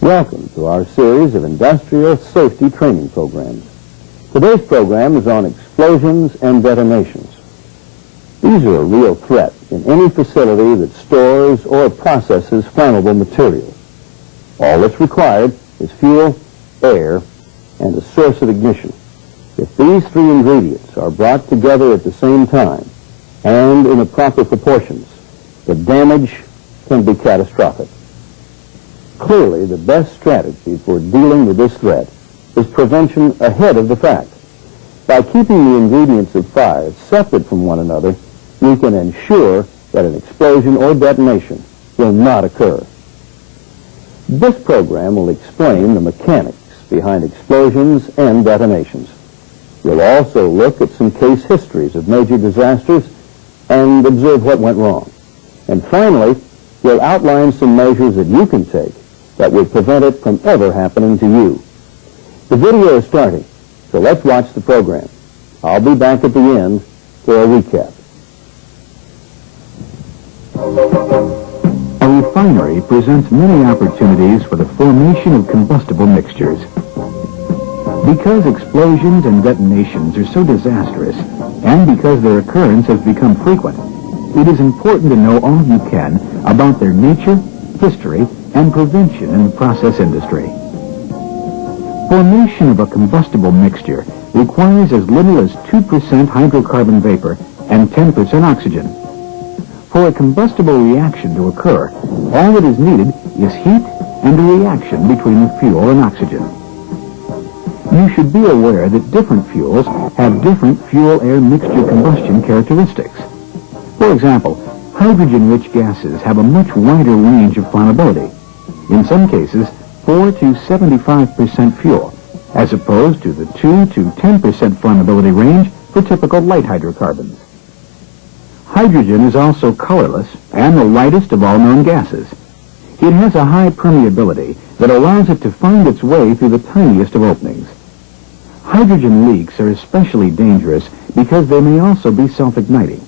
Welcome to our series of industrial safety training programs. Today's program is on explosions and detonations. These are a real threat in any facility that stores or processes flammable materials. All that's required is fuel, air, and a source of ignition. If these three ingredients are brought together at the same time and in the proper proportions, the damage can be catastrophic. Clearly, the best strategy for dealing with this threat is prevention ahead of the fact. By keeping the ingredients of fire separate from one another, we can ensure that an explosion or detonation will not occur. This program will explain the mechanics behind explosions and detonations. We'll also look at some case histories of major disasters and observe what went wrong. And finally, we'll outline some measures that you can take that will prevent it from ever happening to you. The video is starting, so let's watch the program. I'll be back at the end for a recap. A refinery presents many opportunities for the formation of combustible mixtures. Because explosions and detonations are so disastrous, and because their occurrence has become frequent, it is important to know all you can about their nature, history, and prevention in the process industry. Formation of a combustible mixture requires as little as 2% hydrocarbon vapor and 10% oxygen. For a combustible reaction to occur, all that is needed is heat and a reaction between the fuel and oxygen. You should be aware that different fuels have different fuel-air mixture combustion characteristics. For example, hydrogen-rich gases have a much wider range of flammability. In some cases, 4 to 75% fuel, as opposed to the 2 to 10% flammability range for typical light hydrocarbons. Hydrogen is also colorless and the lightest of all known gases. It has a high permeability that allows it to find its way through the tiniest of openings. Hydrogen leaks are especially dangerous because they may also be self-igniting.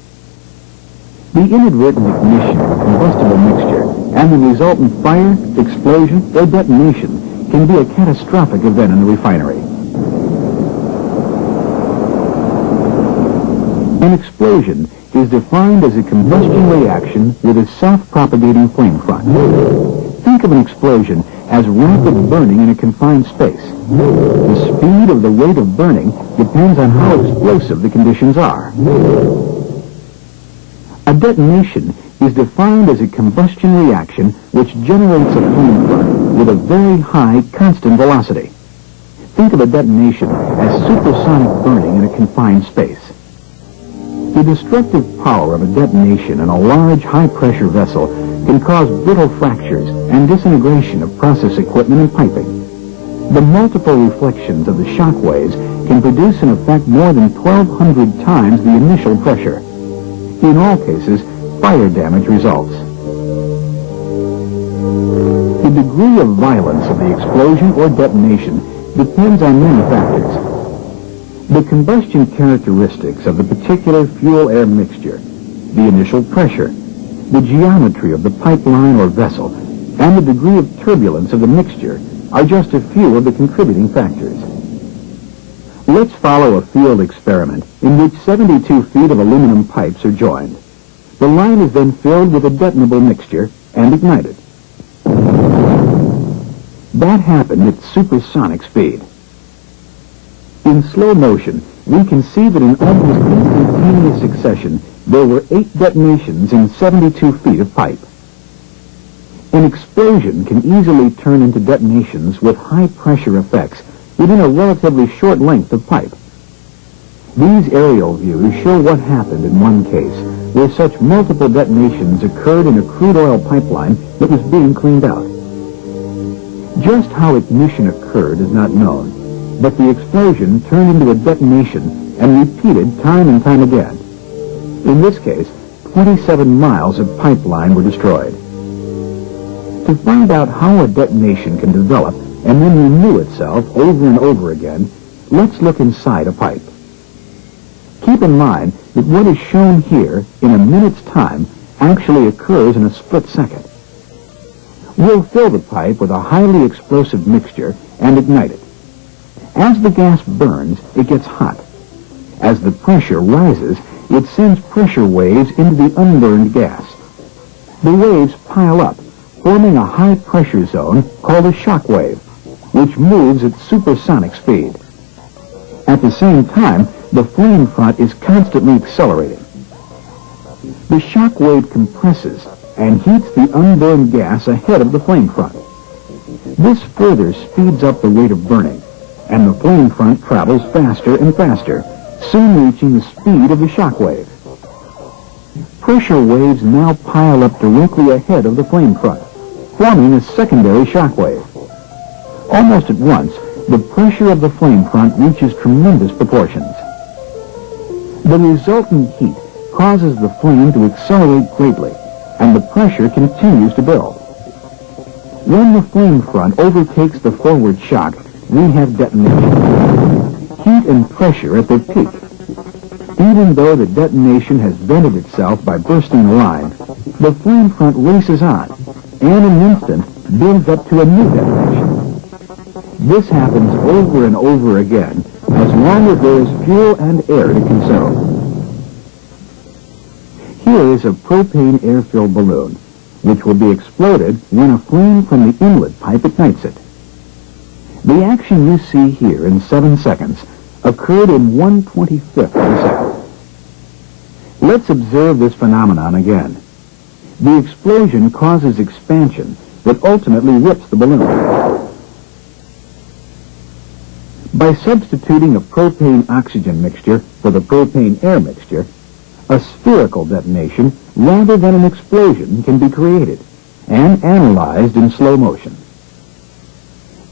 The inadvertent ignition of a combustible mixture and the resultant fire, explosion, or detonation can be a catastrophic event in the refinery. An explosion is defined as a combustion reaction with a self-propagating flame front. Think of an explosion as rapid burning in a confined space. The speed of the rate of burning depends on how explosive the conditions are. A detonation is defined as a combustion reaction which generates a flame front with a very high constant velocity. Think of a detonation as supersonic burning in a confined space. The destructive power of a detonation in a large, high-pressure vessel can cause brittle fractures and disintegration of process equipment and piping. The multiple reflections of the shock waves can produce an effect more than 1,200 times the initial pressure. In all cases, fire damage results. The degree of violence of the explosion or detonation depends on many factors. The combustion characteristics of the particular fuel-air mixture, the initial pressure, the geometry of the pipeline or vessel, and the degree of turbulence of the mixture are just a few of the contributing factors. Let's follow a field experiment in which 72 feet of aluminum pipes are joined. The line is then filled with a detonable mixture and ignited. That happened at supersonic speed. In slow motion, we can see that in almost instantaneous succession, there were 8 detonations in 72 feet of pipe. An explosion can easily turn into detonations with high-pressure effects within a relatively short length of pipe. These aerial views show what happened in one case, where such multiple detonations occurred in a crude oil pipeline that was being cleaned out. Just how ignition occurred is not known, but the explosion turned into a detonation and repeated time and time again. In this case, 27 miles of pipeline were destroyed. To find out how a detonation can develop and then renew itself over and over again, let's look inside a pipe. Keep in mind that what is shown here in a minute's time actually occurs in a split second. We'll fill the pipe with a highly explosive mixture and ignite it. As the gas burns, it gets hot. As the pressure rises, it sends pressure waves into the unburned gas. The waves pile up, forming a high-pressure zone called a shock wave, which moves at supersonic speed. At the same time, the flame front is constantly accelerating. The shock wave compresses and heats the unburned gas ahead of the flame front. This further speeds up the rate of burning, and the flame front travels faster and faster, soon reaching the speed of the shock wave. Pressure waves now pile up directly ahead of the flame front, forming a secondary shock wave. Almost at once, the pressure of the flame front reaches tremendous proportions. The resultant heat causes the flame to accelerate greatly, and the pressure continues to build. When the flame front overtakes the forward shock, we have detonation. Heat and pressure at their peak. Even though the detonation has vented itself by bursting the line, the flame front races on, and in an instant builds up to a new detonation. This happens over and over again, as long as there is fuel and air to consume. Here is a propane air-filled balloon, which will be exploded when a flame from the inlet pipe ignites it. The action you see here in 7 seconds occurred in 1/25th of a second. Let's observe this phenomenon again. The explosion causes expansion that ultimately rips the balloon. By substituting a propane-oxygen mixture for the propane-air mixture, a spherical detonation rather than an explosion can be created and analyzed in slow motion.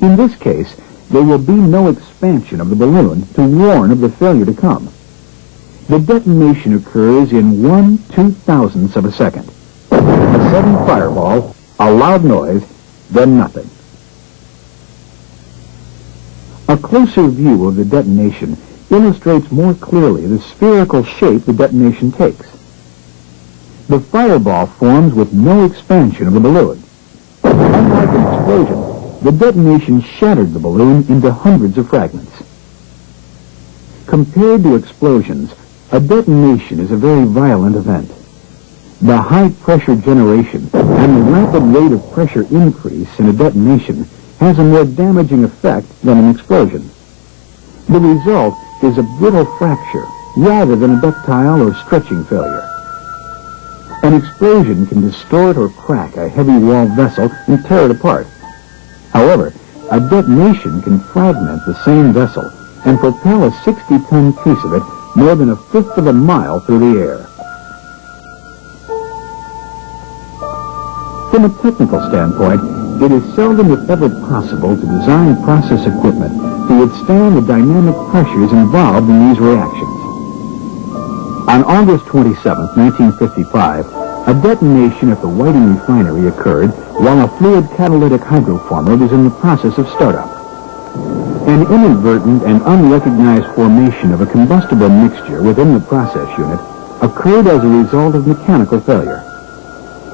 In this case, there will be no expansion of the balloon to warn of the failure to come. The detonation occurs in 1/2000th of a second. A sudden fireball, a loud noise, then nothing. A closer view of the detonation illustrates more clearly the spherical shape the detonation takes. The fireball forms with no expansion of the balloon. Unlike an explosion, the detonation shattered the balloon into hundreds of fragments. Compared to explosions, a detonation is a very violent event. The high-pressure generation and the rapid rate of pressure increase in a detonation has a more damaging effect than an explosion. The result is a brittle fracture rather than a ductile or stretching failure. An explosion can distort or crack a heavy-walled vessel and tear it apart. However, a detonation can fragment the same vessel and propel a 60-ton piece of it more than a fifth of a mile through the air. From a technical standpoint, it is seldom if ever possible to design process equipment to withstand the dynamic pressures involved in these reactions. On August 27, 1955, a detonation at the Whiting refinery occurred while a fluid catalytic hydroformer was in the process of startup. An inadvertent and unrecognized formation of a combustible mixture within the process unit occurred as a result of mechanical failure.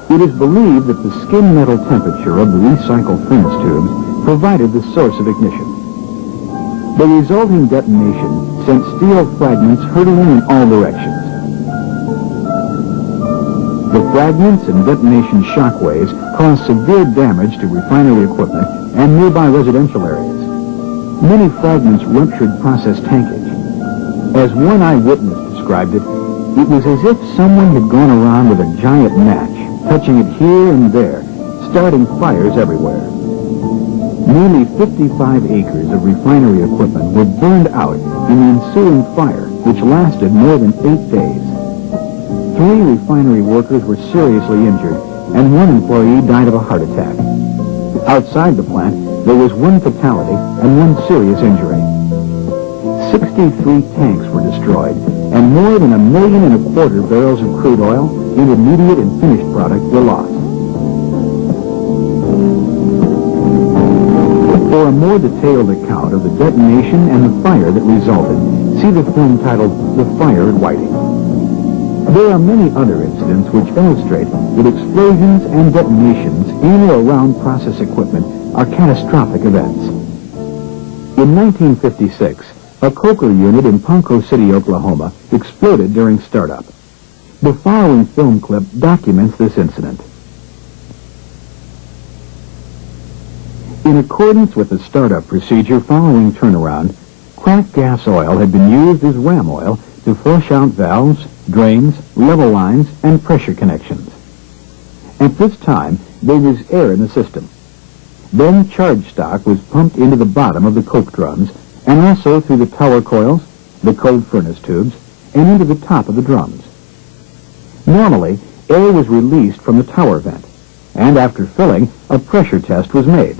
It is believed that the skin metal temperature of the recycled furnace tubes provided the source of ignition. The resulting detonation sent steel fragments hurtling in all directions. The fragments and detonation shock waves caused severe damage to refinery equipment and nearby residential areas. Many fragments ruptured process tankage. As one eyewitness described it, it was as if someone had gone around with a giant match, touching it here and there, starting fires everywhere. Nearly 55 acres of refinery equipment were burned out in the ensuing fire, which lasted more than 8 days. 3 refinery workers were seriously injured, and 1 employee died of a heart attack. Outside the plant, there was one fatality and one serious injury. 63 tanks were destroyed, and more than 1.25 million barrels of crude oil, intermediate and finished product, were lost. For a more detailed account of the detonation and the fire that resulted, see the film titled The Fire at Whiting. There are many other incidents which illustrate that explosions and detonations in or around process equipment are catastrophic events. In 1956, a coker unit in Ponco City, Oklahoma, exploded during startup. The following film clip documents this incident. In accordance with the startup procedure following turnaround, cracked gas oil had been used as ram oil to flush out valves, drains, level lines, and pressure connections. At this time, there was air in the system. Then charge stock was pumped into the bottom of the coke drums and also through the tower coils, the cold furnace tubes, and into the top of the drums. Normally, air was released from the tower vent, and after filling, a pressure test was made.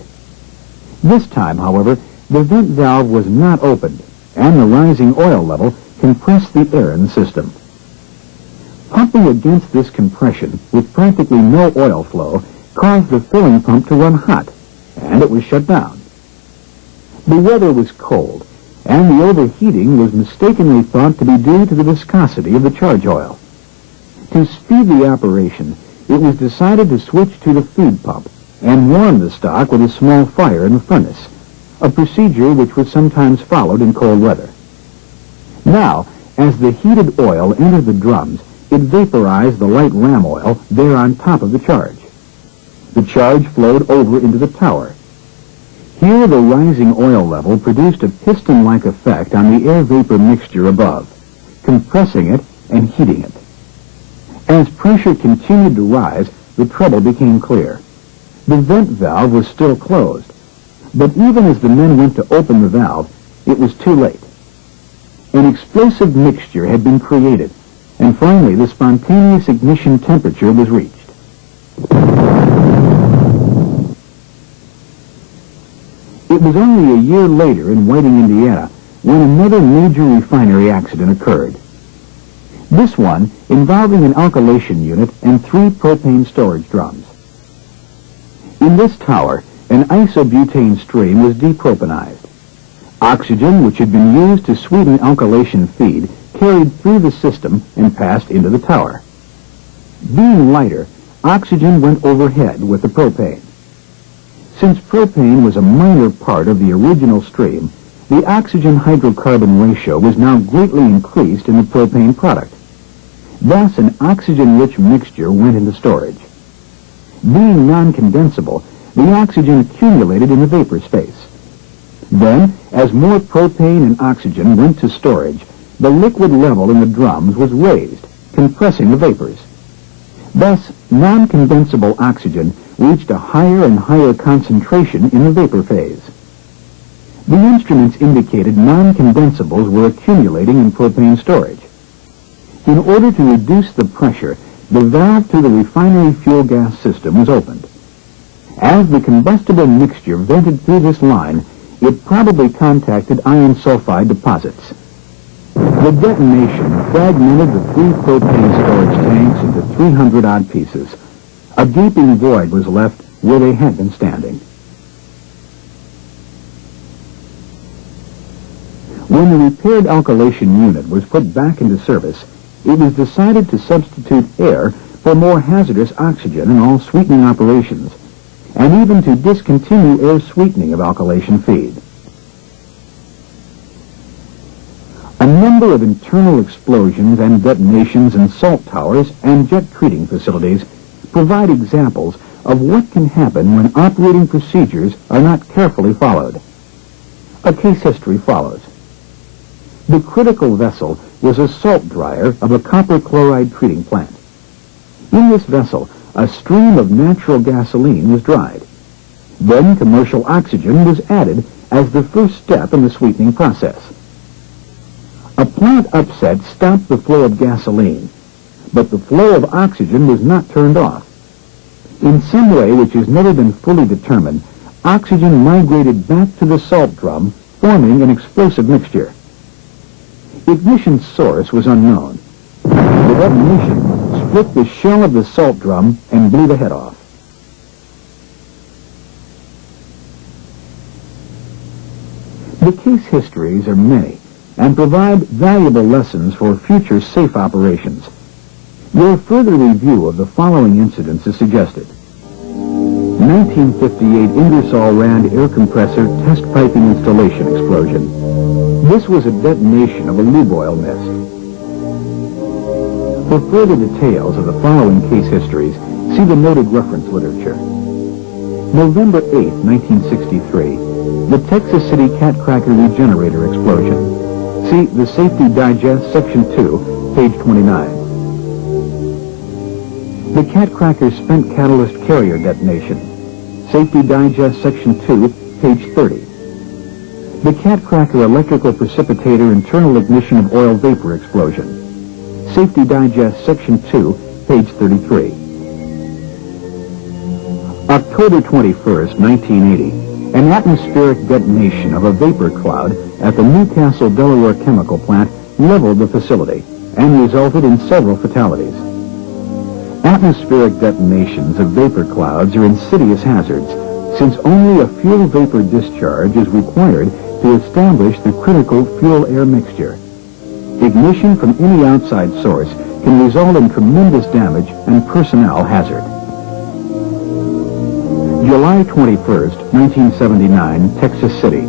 This time, however, the vent valve was not opened, and the rising oil level compressed the air in the system. Pumping against this compression with practically no oil flow caused the filling pump to run hot, and it was shut down. The weather was cold, and the overheating was mistakenly thought to be due to the viscosity of the charge oil. To speed the operation, it was decided to switch to the feed pump and warm the stock with a small fire in the furnace, a procedure which was sometimes followed in cold weather. Now, as the heated oil entered the drums, it vaporized the light ram oil there on top of the charge. The charge flowed over into the tower. Here, the rising oil level produced a piston-like effect on the air vapor mixture above, compressing it and heating it. As pressure continued to rise, the trouble became clear. The vent valve was still closed, but even as the men went to open the valve, it was too late. An explosive mixture had been created, and finally the spontaneous ignition temperature was reached. It was only a year later in Whiting, Indiana, when another major refinery accident occurred. This one involving an alkylation unit and 3 propane storage drums. In this tower, an isobutane stream was depropanized. Oxygen, which had been used to sweeten alkylation feed, carried through the system and passed into the tower. Being lighter, oxygen went overhead with the propane. Since propane was a minor part of the original stream, the oxygen-hydrocarbon ratio was now greatly increased in the propane product. Thus, an oxygen-rich mixture went into storage. Being non-condensable, the oxygen accumulated in the vapor space. Then, as more propane and oxygen went to storage, the liquid level in the drums was raised, compressing the vapors. Thus, non-condensable oxygen reached a higher and higher concentration in the vapor phase. The instruments indicated non-condensables were accumulating in propane storage. In order to reduce the pressure, the valve to the refinery fuel gas system was opened. As the combustible mixture vented through this line, it probably contacted iron sulfide deposits. The detonation fragmented the 3 propane storage tanks into 300-odd pieces. A gaping void was left where they had been standing. When the repaired alkylation unit was put back into service, it was decided to substitute air for more hazardous oxygen in all sweetening operations, and even to discontinue air sweetening of alkylation feed. A number of internal explosions and detonations in salt towers and jet treating facilities provide examples of what can happen when operating procedures are not carefully followed. A case history follows. The critical vessel was a salt dryer of a copper chloride treating plant. In this vessel, a stream of natural gasoline was dried. Then commercial oxygen was added as the first step in the sweetening process. A plant upset stopped the flow of gasoline, but the flow of oxygen was not turned off. In some way which has never been fully determined, oxygen migrated back to the salt drum, forming an explosive mixture. Ignition source was unknown. The detonation split the shell of the salt drum and blew the head off. The case histories are many and provide valuable lessons for future safe operations. Your further review of the following incidents is suggested. 1958 Ingersoll Rand air compressor test piping installation explosion. This was a detonation of a lube oil mist. For further details of the following case histories, see the noted reference literature. November 8, 1963, the Texas City cat cracker regenerator explosion. See the Safety Digest, Section 2, page 29. The cat cracker spent catalyst carrier detonation. Safety Digest, Section 2, page 30. The cat cracker electrical precipitator internal ignition of oil vapor explosion. Safety Digest, Section 2, page 33. October 21st, 1980. An atmospheric detonation of a vapor cloud at the Newcastle, Delaware chemical plant leveled the facility and resulted in several fatalities. Atmospheric detonations of vapor clouds are insidious hazards, since only a fuel vapor discharge is required to establish the critical fuel-air mixture. Ignition from any outside source can result in tremendous damage and personnel hazard. July 21st, 1979, Texas City.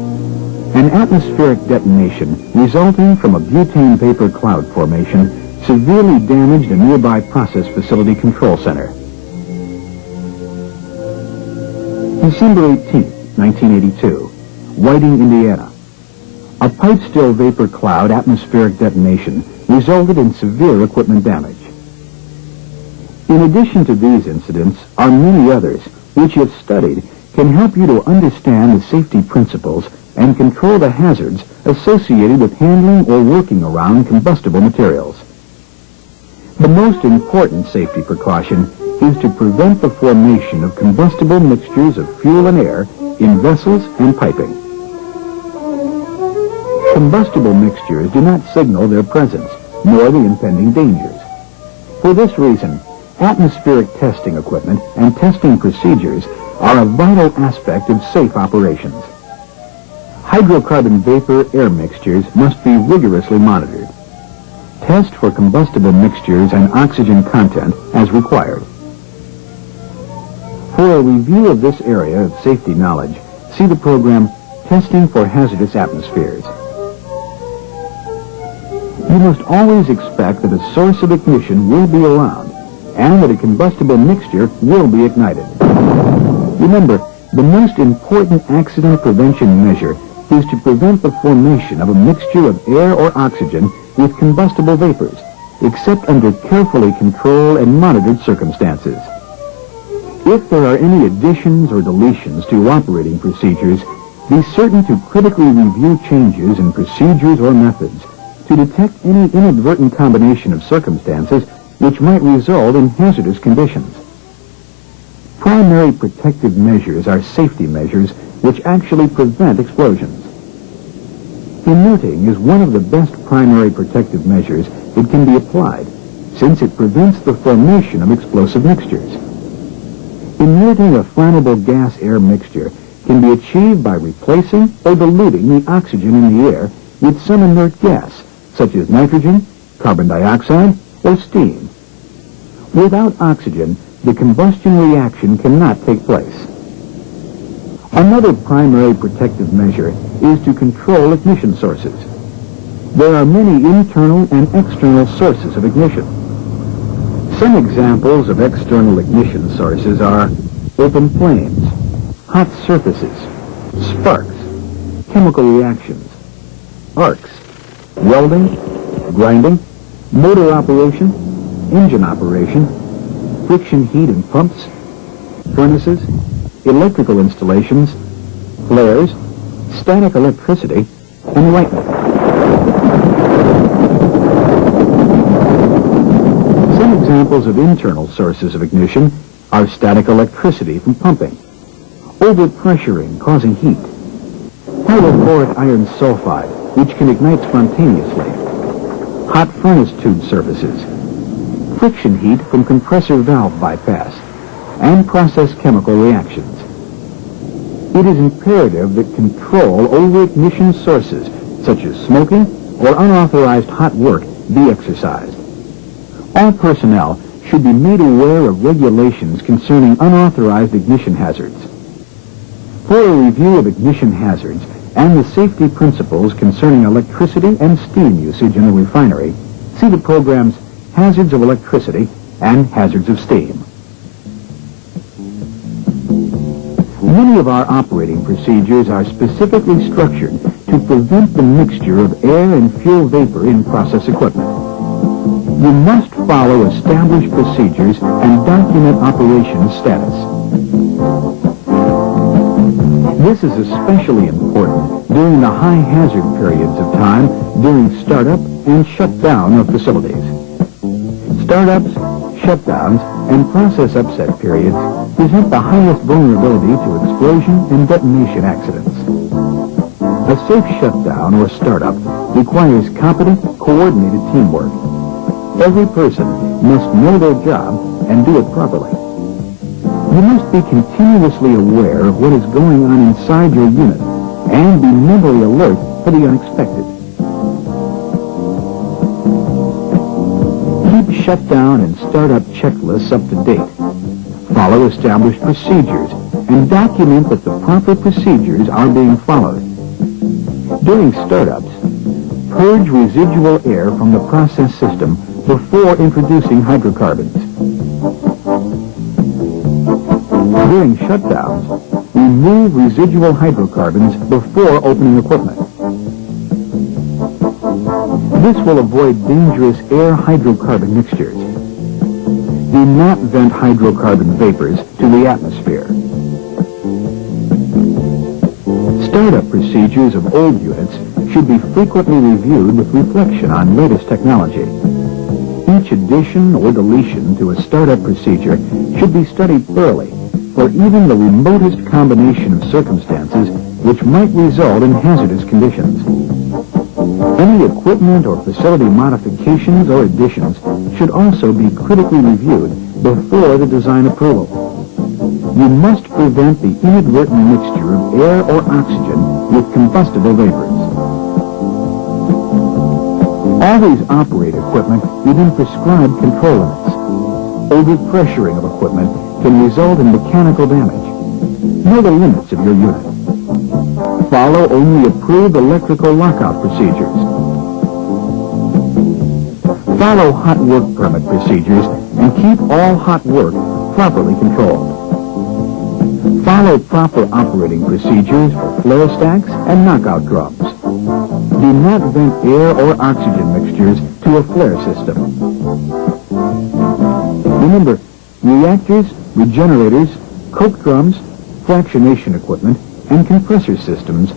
An atmospheric detonation resulting from a butane vapor cloud formation severely damaged a nearby process facility control center. December 18th, 1982, Whiting, Indiana. A pipe-still vapor cloud atmospheric detonation resulted in severe equipment damage. In addition to these incidents are many others which, if studied, can help you to understand the safety principles and control the hazards associated with handling or working around combustible materials. The most important safety precaution is to prevent the formation of combustible mixtures of fuel and air in vessels and piping. Combustible mixtures do not signal their presence, nor the impending dangers. For this reason, atmospheric testing equipment and testing procedures are a vital aspect of safe operations. Hydrocarbon vapor air mixtures must be rigorously monitored. Test for combustible mixtures and oxygen content as required. For a review of this area of safety knowledge, see the program Testing for Hazardous Atmospheres. You must always expect that a source of ignition will be around and that a combustible mixture will be ignited. Remember, the most important accident prevention measure is to prevent the formation of a mixture of air or oxygen with combustible vapors, except under carefully controlled and monitored circumstances. If there are any additions or deletions to operating procedures, be certain to critically review changes in procedures or methods to detect any inadvertent combination of circumstances which might result in hazardous conditions. Primary protective measures are safety measures which actually prevent explosions. Inerting is one of the best primary protective measures that can be applied, since it prevents the formation of explosive mixtures. Inerting a flammable gas-air mixture can be achieved by replacing or diluting the oxygen in the air with some inert gas, such as nitrogen, carbon dioxide, or steam. Without oxygen, the combustion reaction cannot take place. Another primary protective measure is to control ignition sources. There are many internal and external sources of ignition. Some examples of external ignition sources are open flames, hot surfaces, sparks, chemical reactions, arcs, welding, grinding, motor operation, engine operation, friction heat and pumps, furnaces, electrical installations, flares, static electricity, and lightning. Some examples of internal sources of ignition are static electricity from pumping, overpressuring causing heat, hydrochloric iron sulfide, which can ignite spontaneously, hot furnace tube surfaces, friction heat from compressor valve bypass, and process chemical reactions. It is imperative that control over ignition sources, such as smoking or unauthorized hot work, be exercised. All personnel should be made aware of regulations concerning unauthorized ignition hazards. For a review of ignition hazards and the safety principles concerning electricity and steam usage in the refinery, see the programs Hazards of Electricity and Hazards of Steam. Many of our operating procedures are specifically structured to prevent the mixture of air and fuel vapor in process equipment. You must follow established procedures and document operation status. This is especially important during the high hazard periods of time during startup and shutdown of facilities. Startups, shutdowns, and process upset periods present the highest vulnerability to explosion and detonation accidents. A safe shutdown or startup requires competent, coordinated teamwork. Every person must know their job and do it properly. You must be continuously aware of what is going on inside your unit and be mentally alert for the unexpected. Keep shutdown and startup checklists up to date. Follow established procedures and document that the proper procedures are being followed. During startups, purge residual air from the process system before introducing hydrocarbons. During shutdowns, remove residual hydrocarbons before opening equipment. This will avoid dangerous air-hydrocarbon mixtures. Do not vent hydrocarbon vapors to the atmosphere. Startup procedures of old units should be frequently reviewed with reflection on latest technology. Each addition or deletion to a startup procedure should be studied thoroughly for even the remotest combination of circumstances which might result in hazardous conditions. Any equipment or facility modifications or additions should also be critically reviewed before the design approval. You must prevent the inadvertent mixture of air or oxygen with combustible vapors. Always operate equipment within prescribed control limits. Overpressuring of equipment can result in mechanical damage. Know the limits of your unit. Follow only approved electrical lockout procedures. Follow hot work permit procedures and keep all hot work properly controlled. Follow proper operating procedures for flare stacks and knockout drums. Do not vent air or oxygen mixtures to a flare system. Remember, reactors, regenerators, coke drums, fractionation equipment, and compressor systems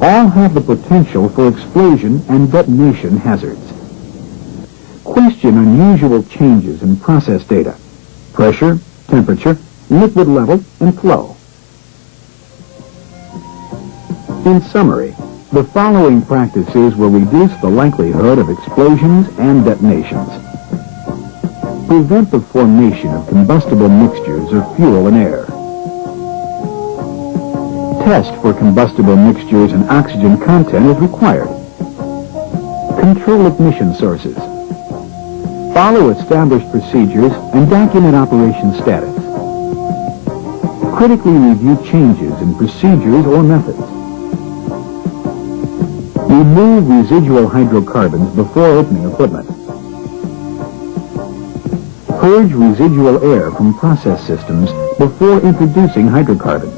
all have the potential for explosion and detonation hazards. Question unusual changes in process data: pressure, temperature, liquid level, and flow. In summary, the following practices will reduce the likelihood of explosions and detonations. Prevent the formation of combustible mixtures of fuel and air. Test for combustible mixtures and oxygen content as required. Control ignition sources. Follow established procedures and document operation status. Critically review changes in procedures or methods. Remove residual hydrocarbons before opening equipment. Purge residual air from process systems before introducing hydrocarbons.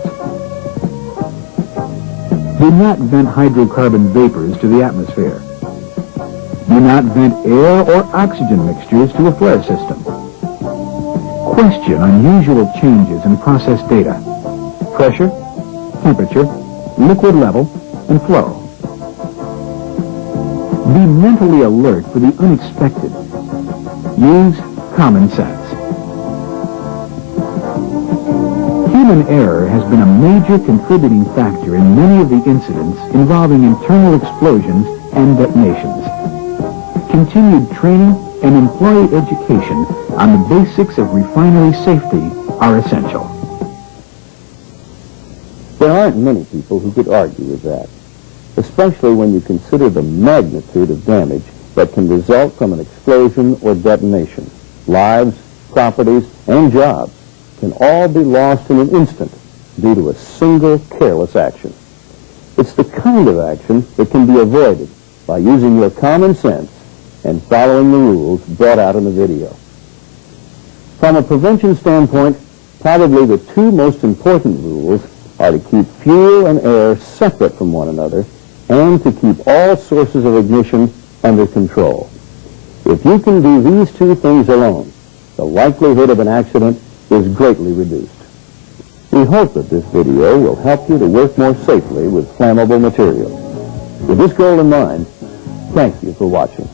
Do not vent hydrocarbon vapors to the atmosphere. Do not vent air or oxygen mixtures to a flare system. Question unusual changes in process data: pressure, temperature, liquid level, and flow. Be mentally alert for the unexpected. Use common sense. Human Human error has been a major contributing factor in many of the incidents involving internal explosions and detonations. Continued training and employee education on the basics of refinery safety are essential. There aren't many people who could argue with that, especially when you consider the magnitude of damage that can result from an explosion or detonation. Lives, properties, and jobs can all be lost in an instant due to a single careless action. It's the kind of action that can be avoided by using your common sense and following the rules brought out in the video. From a prevention standpoint, probably the two most important rules are to keep fuel and air separate from one another and to keep all sources of ignition under control. If you can do these two things alone, the likelihood of an accident is greatly reduced. We hope that this video will help you to work more safely with flammable materials. With this goal in mind, thank you for watching.